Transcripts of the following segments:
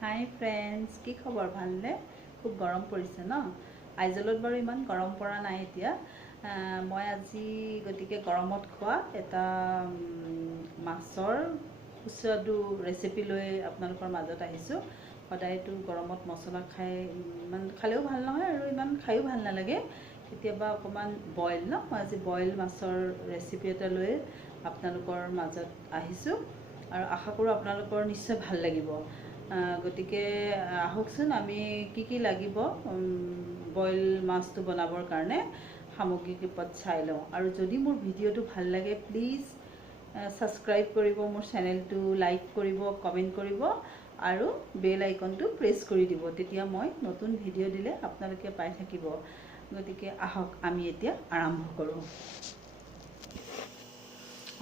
হাই friends, কি খবৰ? ভালনে? খুব গৰম পৰিছে ন? আইজলত বাৰু ইমান গৰম পৰা নাই এতিয়া। মই আজি গতিকে গৰমত খোৱা এটা মাছৰ সুস্বাদু ৰেচিপি লৈ আপোনালোকৰ মাজত আহিছোঁ। সদায়তো গৰমত মছলা খাই ইমান খালেও ভাল নহয় আৰু ইমান খায়ো ভাল নালাগে। কেতিয়াবা অকণমান বইল ন, মই আজি বইল মাছৰ ৰেচিপি এটা লৈ আপোনালোকৰ মাজত আহিছোঁ আৰু আশা কৰোঁ আপোনালোকৰ নিশ্চয় ভাল লাগিব। গতিকে আহকচোন, আমি কি লাগিব বইল মাছটো বনাবৰ কাৰণে সামগ্ৰীকেইপদ চাই লওঁ। আৰু যদি মোৰ ভিডিঅ'টো ভাল লাগে, প্লিজ ছাবস্ক্ৰাইব কৰিব, মোৰ চেনেলটো লাইক কৰিব, কমেণ্ট কৰিব আৰু বেল আইকনটো প্ৰেছ কৰি দিব। তেতিয়া মই নতুন ভিডিঅ' দিলে আপোনালোকে পাই থাকিব। গতিকে আহক, আমি এতিয়া আৰম্ভ কৰোঁ।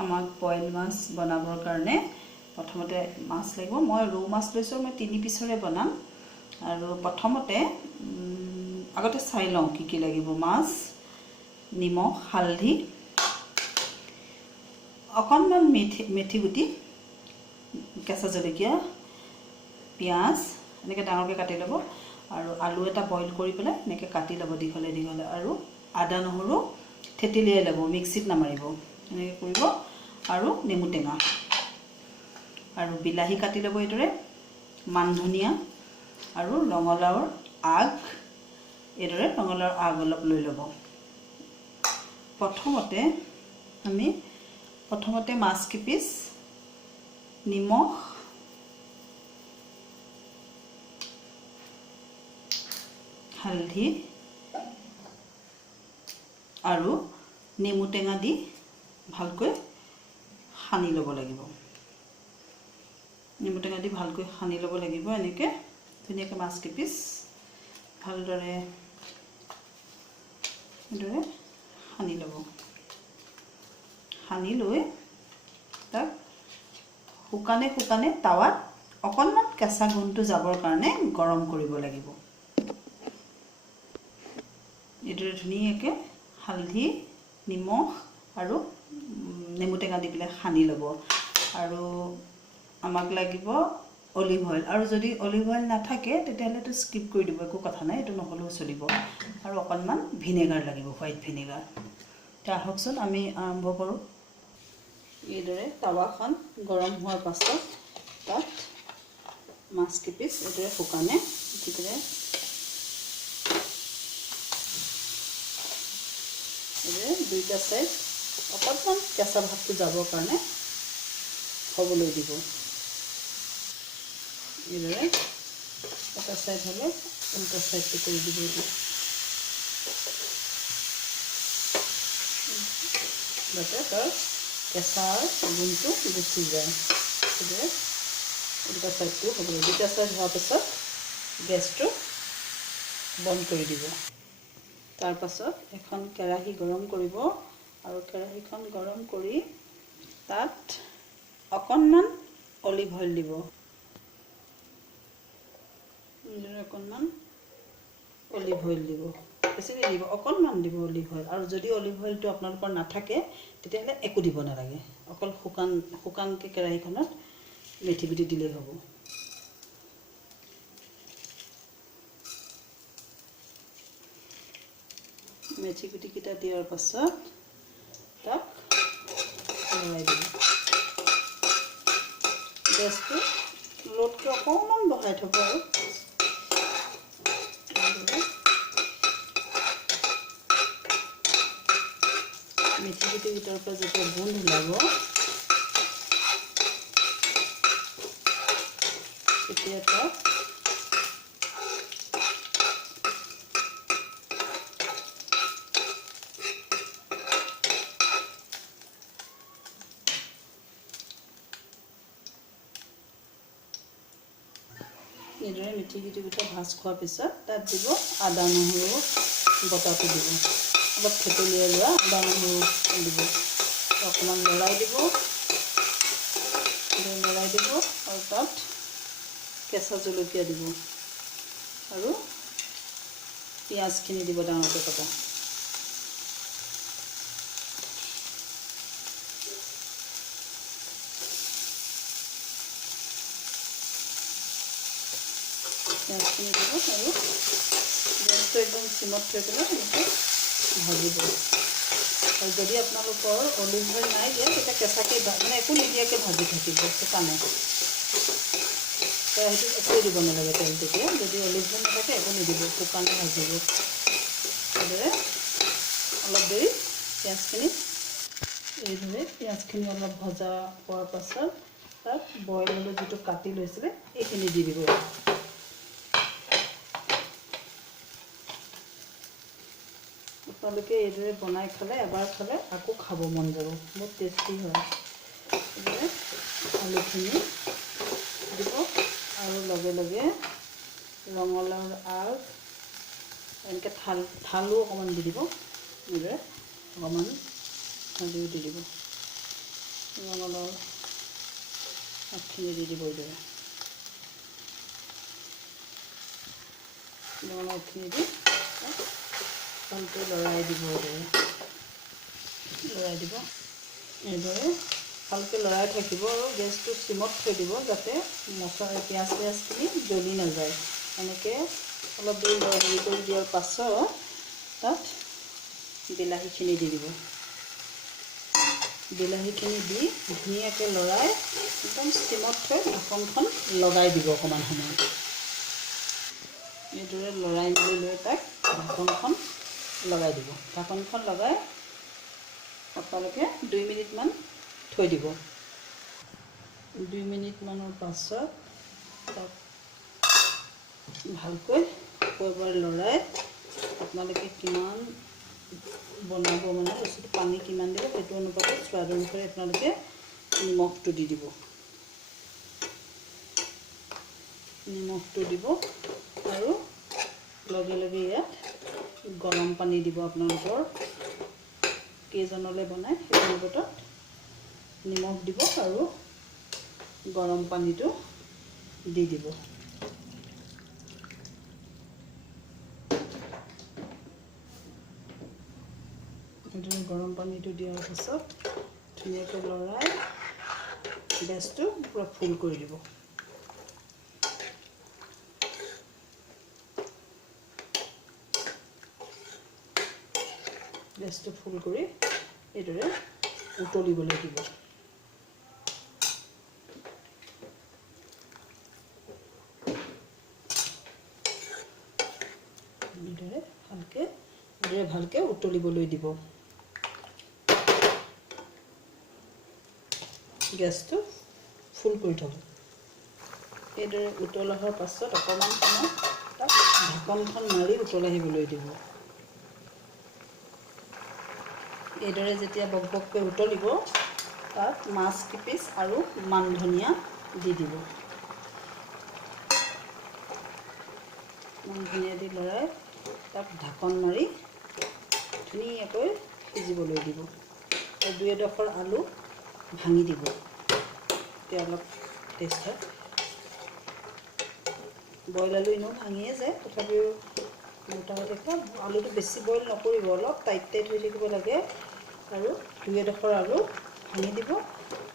আমাক বইল মাছ বনাবৰ কাৰণে প্ৰথমতে মাছ লাগিব। মই ৰৌ মাছ লৈছোঁ, মই 3 পিচৰে বনাম। আৰু প্ৰথমতে আগতে চাই লওঁ কি লাগিব। মাছ, নিমখ, হালধি, অকণমান মেথি গুটি, কেঁচা জলকীয়া, পিঁয়াজ এনেকৈ ডাঙৰকৈ কাটি ল'ব। আৰু আলু এটা বইল কৰি পেলাই এনেকৈ কাটি ল'ব দীঘলে দীঘলে। আৰু আদা নহৰু থেতেলিয়াই ল'ব, মিক্সিত নামাৰিব। এনেকৈ কৰিব। আৰু নেমু টেঙা আৰু বিলাহী কাটি ল'ব এইদৰে, মান ধনিয়া আৰু ৰঙালাওৰ আগ, এইদৰে ৰঙালাওৰ আগ অলপ লৈ ল'ব। প্ৰথমতে মাছ কেইপিচ নিমখ, হালধি আৰু নেমু টেঙা দি ভালকৈ সানি ল'ব লাগিব। নেমু টেঙা দি ভালকৈ সানি ল'ব লাগিব। এনেকৈ ধুনীয়াকৈ মাছ কেইপিচ ভালদৰে এনেদৰে সানি ল'ব। সানি লৈ তাক শুকানে টাৱাত অকণমান কেঁচা গোন্ধটো যাবৰ কাৰণে গৰম কৰিব লাগিব। এইদৰে ধুনীয়াকৈ হালধি, নিমখ আৰু নেমু টেঙা দি পেলাই সানি ল'ব। আৰু আমাক লাগিব অলিভ অইল। আৰু যদি অলিভ অইল নাথাকে তেতিয়াহ'লেতো স্কিপ কৰি দিব, একো কথা নাই, এইটো নহ'লেও চলিব। আৰু অকণমান ভিনেগাৰ লাগিব, হোৱাইট ভিনেগাৰ। এতিয়া আহকচোন, আমি আৰম্ভ কৰোঁ। এইদৰে টাৱাখন গৰম হোৱাৰ পাছত তাত মাছ কেইপিচ এইদৰে শুকানে দি পেলাই দুইটা চাইড অকণমান কেঁচা ভাৱটো যাবৰ কাৰণে হ'বলৈ দিব। এইদৰে এটা চাইড হ'লে উল্টা চাইডটো কৰি দিব। যাতে তাৰ কেঁচাৰ গুণটো গুচি যায়। এইদৰে উল্টা চাইডটো হ'বলৈ, দুটা চাইড হোৱাৰ পাছত গেছটো বন্ধ কৰি দিব। তাৰপাছত এখন কেৰাহী গৰম কৰিব আৰু কেৰাহীখন গৰম কৰি তাত অকণমান অলিভ অইল দিব। অকণমান অলিভ অইল দিব, বেছি নিদিব, অকণমান দিব অলিভ অইল। আৰু যদি অলিভ অইলটো আপোনালোকৰ নাথাকে তেতিয়াহ'লে একো দিব নালাগে, অকল শুকানকৈ কেৰাহীখনত মেথি গুটি দিলেই হ'ব। মেথি গুটিকেইটা দিয়াৰ পাছত তাক লৰাই দিব। গেছটো ল'তকৈ অকণমান বঢ়াই থ'ব আৰু মেথি গুটিকেইটাৰ পৰা যেতিয়া গোন্ধ ওলাব তেতিয়া তাত এইদৰে মেথি গুটিকেইটা ভাজ খোৱাৰ পিছত তাত দিব আদা নহৰু বটাটো দিব। অলপ থেতেলিয়াই লোৱা আদা নহৰু দিব, অকণমান লৰাই দিব আৰু তাত কেঁচা জলকীয়া দিব আৰু পিঁয়াজখিনি দিব ডাঙৰকৈ কটা। পিঁয়াজখিনি দিব আৰু গেছটো একদম চিমত থৈ পেলাই এনেকৈ ভাজিব। আৰু যদি আপোনালোকৰ অলিভ অইল নাই দিয়ে তেতিয়া কেঁচাকৈ মানে একো নিদিয়াকৈ ভাজি থাকিব শুকানে। কেৰাহীটোত একোৱে দিব নালাগে তেল তেতিয়া। যদি অলিভ অইল নাথাকে একো নিদিব, শুকানে ভাজিব। এইদৰে অলপ দেৰি পিঁয়াজখিনি অলপ ভজা হোৱাৰ পাছত তাত বইল আলু যিটো কাটি লৈছিলে এইখিনি দি দিব। আপোনালোকে এইদৰে বনাই খালে এবাৰ খালে আকৌ খাব মন যাব, বহুত টেষ্টি হয়। এইদৰে আলুখিনি দিব আৰু লগে লগে ৰঙালাওৰ আগ এনেকৈ ঠালো অকণমান দি দিব। এইদৰে অকণমান হালধিও দি দিব, ৰঙালাওৰ আগখিনি দি দিব। এইদৰে ৰঙালাওখিনি দি ভালকৈ লৰাই দিব। এইদৰে ভালকৈ লৰাই থাকিব আৰু গেছটো চিমত থৈ দিব যাতে পিঁয়াজখিনি জ্বলি নাযায়। এনেকৈ অলপ দেৰি হেৰি কৰি দিয়াৰ পাছত তাত বিলাহীখিনি দি দিব। বিলাহীখিনি দি ধুনীয়াকৈ লৰাই একদম চিমত থৈ ঢাকনখন লগাই দিব অকণমান সময়। এইদৰে লৰাই মেলি লৈ তাক ঢাকনখন লগাই দিব। ঢাকনখন লগাই আপোনালোকে 2 মিনিটমান থৈ দিব। 2 মিনিটমানৰ পাছত তাক ভালকৈ এবাৰ লৰাই আপোনালোকে কিমান বনাব মানে বস্তুটো পানী কিমান দিব সেইটো অনুপাতে স্বাদ অনুসৰি আপোনালোকে নিমখটো দি দিব। নিমখটো দিব আৰু লগে লগে ইয়াত গৰম পানী দিব। আপোনালোকৰ কেইজনলৈ বনায় সেই অনুপাতত নিমখ দিব আৰু গৰম পানীটো দি দিব। এইদৰে গৰম পানীটো দিয়াৰ পাছত ধুনীয়াকৈ লৰাই গেছটো পূৰা ফুল কৰি দিব। গেছটো ফুল কৰি এইদৰে উতলিবলৈ দিব। এইদৰে ভালকৈ উতলিবলৈ দিব। গেছটো ফুল কৰি থ'ব। এইদৰে উতল অহাৰ পাছত অকণমান সময় তাক ঢাকনখন মাৰি উতল আহিবলৈ দিব। এইদৰে যেতিয়া বক বককৈ উতলিব তাত মাছ কিপিচ আৰু মান ধনিয়া দি দিব। মান ধনিয়া দি লৰাই তাক ঢাকন মাৰি ধুনীয়াকৈ সিজিবলৈ দিব। আৰু 2 এডোখৰ আলু ভাঙি দিব, তেতিয়া অলপ টেষ্ট হয়। বইল আলু এনেও ভাঙিয়ে যায়, তথাপিও মোটা হৈ থাকিব। আলুটো বেছি বইল নকৰিব, অলপ টাইট হৈ থাকিব লাগে। আৰু 2 এডোখৰ আলু ভাঙি দিব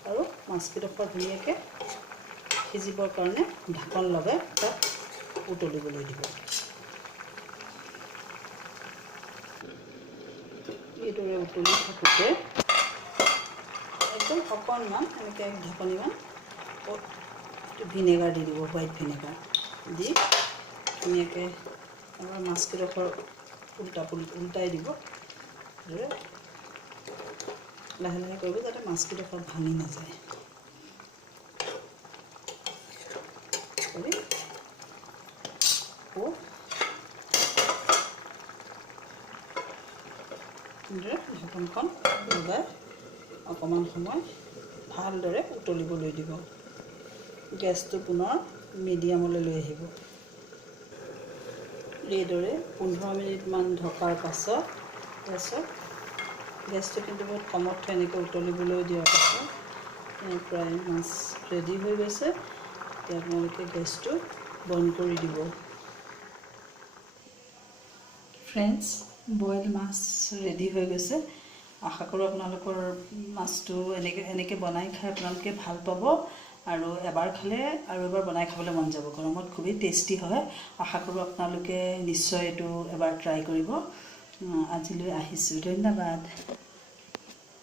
আৰু মাছকেইডোখৰ ধুনীয়াকৈ সিজিবৰ কাৰণে ঢাকন লগাই তাক উতলিবলৈ দিব। এইদৰে উতলি থাকোঁতে একদম অকণমান এনেকৈ ঢাকনিমান ভিনেগাৰ দি দিব, হোৱাইট ভিনেগাৰ দি ধুনীয়াকৈ আমাৰ মাছকেইডোখৰ উল্টাই দিব। লাহে লাহে কৰিব যাতে মাছকেইডোখৰ ভাঙি নাযায়। ঢাকনখন লগাই অকণমান সময় ভালদৰে উতলিবলৈ দিব। গেছটো পুনৰ মিডিয়ামলৈ লৈ আহিব। এইদৰে 15 মিনিটমান ঢকাৰ পাছত গেছটো কিন্তু বহুত কমত থৈ এনেকৈ উতলিবলৈ দিয়াৰ পাছত প্ৰায় মাছ ৰেডি হৈ গৈছে। এতিয়া আপোনালোকে গেছটো বন্ধ কৰি দিব। ফ্ৰেণ্ডছ, বইল মাছ ৰেডি হৈ গৈছে। আশা কৰোঁ আপোনালোকৰ মাছটো এনেকৈ বনাই খাই আপোনালোকে ভাল পাব। আৰু এবাৰ খালে আৰু এবাৰ বনাই খাবলৈ মন যাব। গৰমত খুবেই টেষ্টি হয়। আশা কৰোঁ আপোনালোকে নিশ্চয় এইটো এবাৰ ট্ৰাই কৰিব। আজিলৈ আহিছোঁ, ধন্যবাদ।